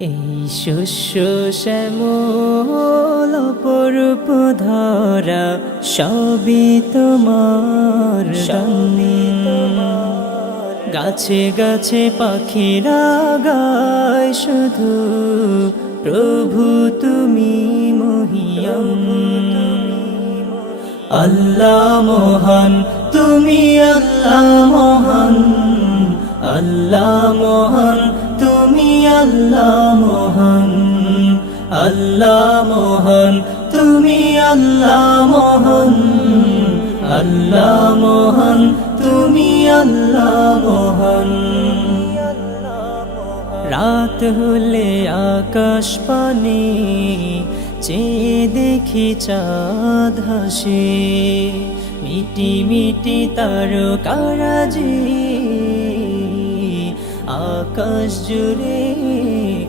এই শস্য শ্যামল অপরূপ ধরা সবই তোমার দান। গাছে গাছে পাখিরা গায় শুধু প্রভু তুমি মহিয়ম। আল্লাহ মহান তুমি, আল্লাহ মহান, আল্লাহ মহান তুমি, আল্লাহ মহান, আল্লাহ মহান তুমি, আল্লাহ মহান, আল্লাহ মহান তুমি, আল্লাহ মহান। রাত হলে আকাশ পানে চেয়ে দেখি চাঁদ হাসে, মিটি মিটি তারকারাজি আকাশ জুড়ে